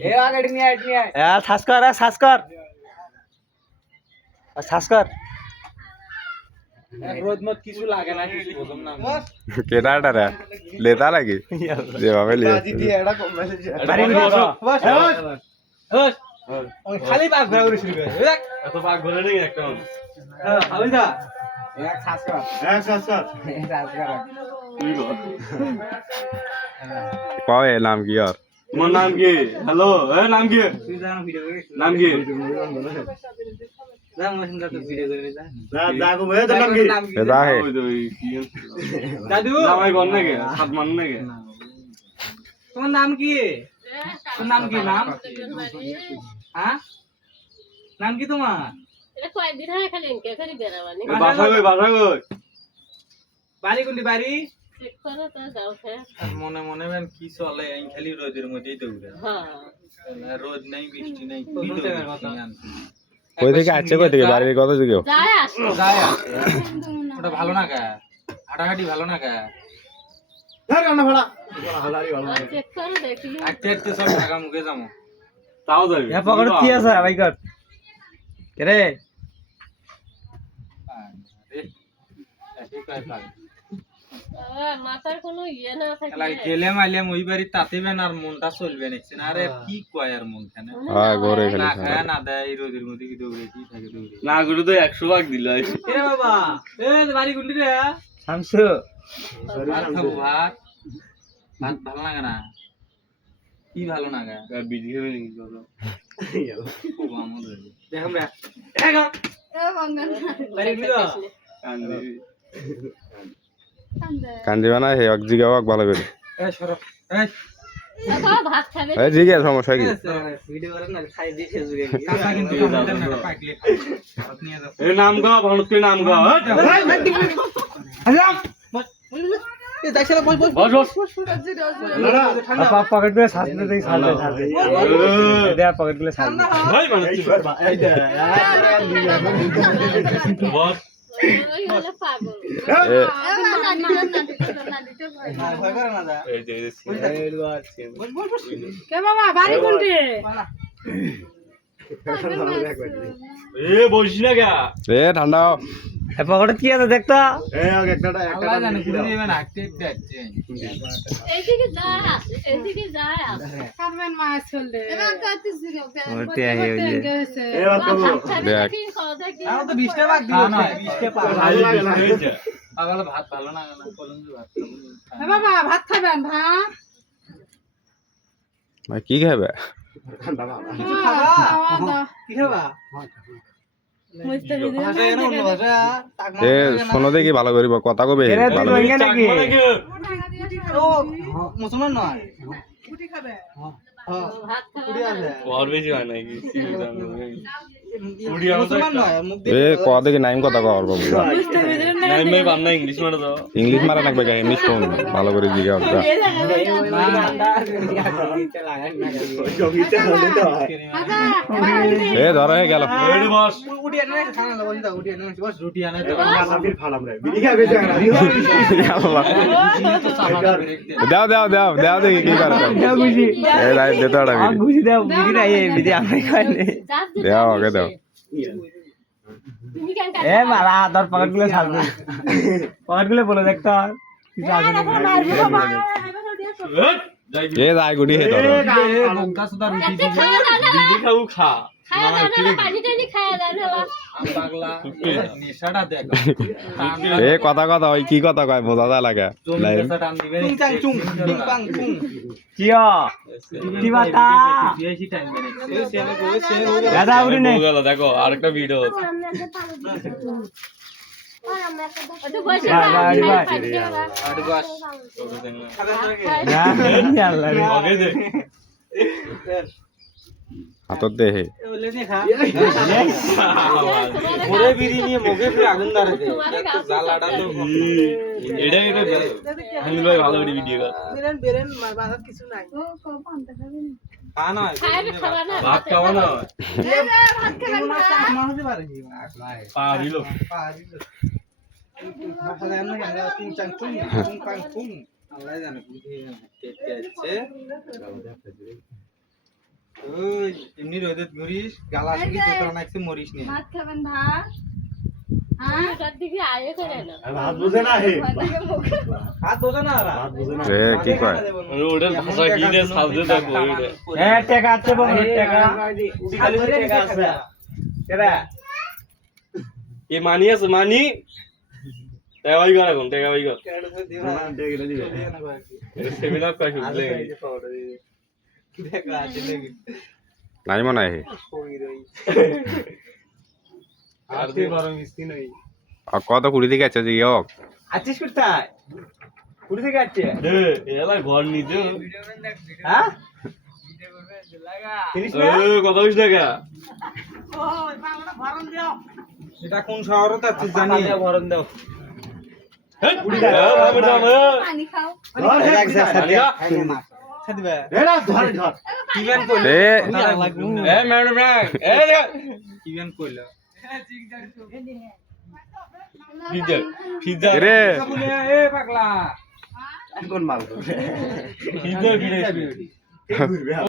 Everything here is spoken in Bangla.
এ আগে নিয়ে আয় শ্বাস কর শ্বাস কর শ্বাস কর রোদ মত কিছু লাগে না কিছু বললাম না কেডাটা রে লেতা লাগে যেভাবে লিয়ে বাজি দিয়ে এটা কম মেসেজ বাড়ি বস বস ওই খালি পাক ঘোরা ঘুরে শুরু করে দেখ এত পাক ঘোরা নেই একটা খালি যা এক শ্বাস কর শ্বাস কর তুই কর কয় নাম কি আর তোমার নাম কি হ্যালো এ নাম কি তুই জানো ভিডিও করে নাম কি যা মশিন দা তো ভিডিও করে যা যা গো ভাই তোর নাম কি এটা হে ওই তো কি দাদু জামাই কোন নাকি সাত মান নাকি তোমার নাম কি তোর নাম কি নাম হ্যাঁ নাম কি তোমার এটা কয়দিন হয় খালি ইনকে খালি বেরাবানি বাসা কই বাড়ি কোনটি বাড়ি চেক করো তো যাও ফের মনে মনে বেন কি চলে এই খালি রোদের মধ্যেই দৌড়ে হ্যাঁ রোদ নাই বৃষ্টি নাই কই থেকে আসছে কই থেকে বাড়ির কথা জিজ্ঞেস যায় আসো যায় ওটা ভালো না কা হাঁটাহাঁটি ভালো না কা চেক করো দেখি আটতে আটতে সব ঢাকা মুখে যাবো তাও যাবি হ্যাঁ পকেট কি আছে ভাই কর কে রে মাথার কোনো ইয়ে না থাকে গেলে মাইলাম ওই বাড়ি তাতে বেন আর মনটা চলবে নাকছে না আরে কি কয় আর মন খানে হ্যাঁ ঘরে না খালি খায় না দেয় এই রোদের মধ্যে কি দৌড়ে কি থাকে দৌড়ে না গুলো তো 100 ভাগ দিল এ বাবা এ বাড়ি গুন্ডি রে শামসু ভাত খাবো ভাত ভাত ভালো লাগে না কি ভালো না গা বিজি হবে নাকি কত দেখো রে দেখো বাড়ি গুন্ডি কান্দি কান্দিবা না হে এক জিজ্ঞাসা ভালো করে এ সরো এই বাবা ভাত খাবে এই জিজ্ঞাসা সমস্যা কি ভিডিও করে না খাই দিয়ে ফেসবুকে কাকা কিন্তু পাকলে ভাত নিয়ে যাও এ নাম গো ভালো করে নাম গো এ দেখছ না বস বস পকেট গুলো সাজতে দেই সাজতে দে পকেট গুলো সাজতে ভাই মানে বস ওই হলো পাগল ভয় করে না দা এই যে কে বাবা বাড়ি কোনটি এ বসি না গা এ ঠান্ডা এ পকেটে কি আছে দেখতো এ একটা আল্লাহ জানে ঘুরে দিবেন হাঁটতে যাচ্ছে এইদিকে যায় আসে এইদিকে যায় আসে কারবেন মা চললে এবার কাটিছি ওতে আই ওই যে এ বাত করব দেখ আমার তো 20 টাকা ভাগ দিও না 20 টাকা ভালো লাগে না এই যে পাগল ভাত ভালো না না কলম দিয়ে ভাত এ বাবা ভাত খাবেন ভাত ভাই কি খাবে কিছু খাবা কি খাবা মুস্তে ভাষা এর অন্য ভাষা এ শোনো দেখি ভালো করিব কথা কবে নাকি ও মুসলমান নয় গুটি খাবে ভাত কুড়ি আছে और বেশি হয় নাকি মুসলমান নয় মুখ এ ক দেখি নাইম কথা কর বাবু নাই মে বাম না ইংলিশ মানে তো ইংলিশ মারা নাকবে ইংলিশ কোন ভালো করে জিজ্ঞাসা এ ধরো হে গেল এই বস উঠি আনে খানা লাগো দা উঠি আনে বস রুটি আনে দাও দাও দাও দাও দেখি কি করে এ রাই দে তোড়া ঘুষি দাও বিড়ি না এই বিড়ি আমি খাই নে দাও আগে দাও তুমি কেন এ মারা তোর পকেট গুলো ছাড়বে পকেট গুলো বলে দেখতো কিছু আছে এ রাই গুডি হে ধরো লঙ্কা সুদা রুটি এতে খাওয়া যায় না বিড়ি খাও খা খাওয়া যায় না পানি টানি খাওয়া যায় না আম পাগলা নেশাটা দেখ এ কথা কথা ওই কি কথা কয় বোঝা যায় লাগে লাইন টান দিবে চুং চাং চুং টিং পাং চুং কিয়া কি বাতা বেশি টাইম দেবে এই সেনে কই সেনে দাদা উড়ি নে গেল দেখো আরেকটা ভিডিও তো বসে আড় বাস আল্লাহ রে আগে দে হাতত দে হে বলে নে খা ওরে বিড়ি নিয়ে মুখে ফিরে আগুন ধরে দে জালাটা তো এটা আমি ভাই ভালো ভিডিও কর বেরেন বেরেন বাজার কিছু নাই ও পান্তা খাবেন খা না খাওয়া না ভাত খাওয়া না ভাত খাবেন না মনে হতে পারে পারিলো পারি ভাষা জানেন না কেন চুং চাং চুং চুং পাং চুং আল্লাহ জানে বুঝে যাচ্ছে ওই এমনি রোদে ঘুরিস গালা শিখি তো তোরা নাকছে মরিস নি ভাত খাবেন ভাত হ্যাঁ তার দিকে আয়ে করে না ভাত বুঝে না হে হাত বোঝো না ওরা ভাত বুঝে না এ কি কয় ওটার ভাষা কি দিয়ে সাজতে দেখো ওইটা হ্যাঁ টাকা আছে বড় টাকা খালি টাকা আছে কেডা এ মানি আছে মানি টাকা ভাই কর এখন টাকা ভাই কর কেডা দিবা সেমিনার কাজ শুনলে কি টাকা আছে নাকি নাই মনে হয় কই রই আর তুই বড় মিসকিন হই কত কুড়ি থেকে আছে যে হোক আছিস কোথায় কুড়ি থেকে আছে দে এলা ঘর নিতে হ্যাঁ কত বিশ টাকা ওই বাংলা ভরণ দিও এটা কোন শহরতে আছিস জানি ভরণ দাও পানি খাও কিবেন কইল এ এ ম্যাডাম এ কিবেন কইল পিজ্জা পিজ্জা রে এ পাগলা পিজ্জা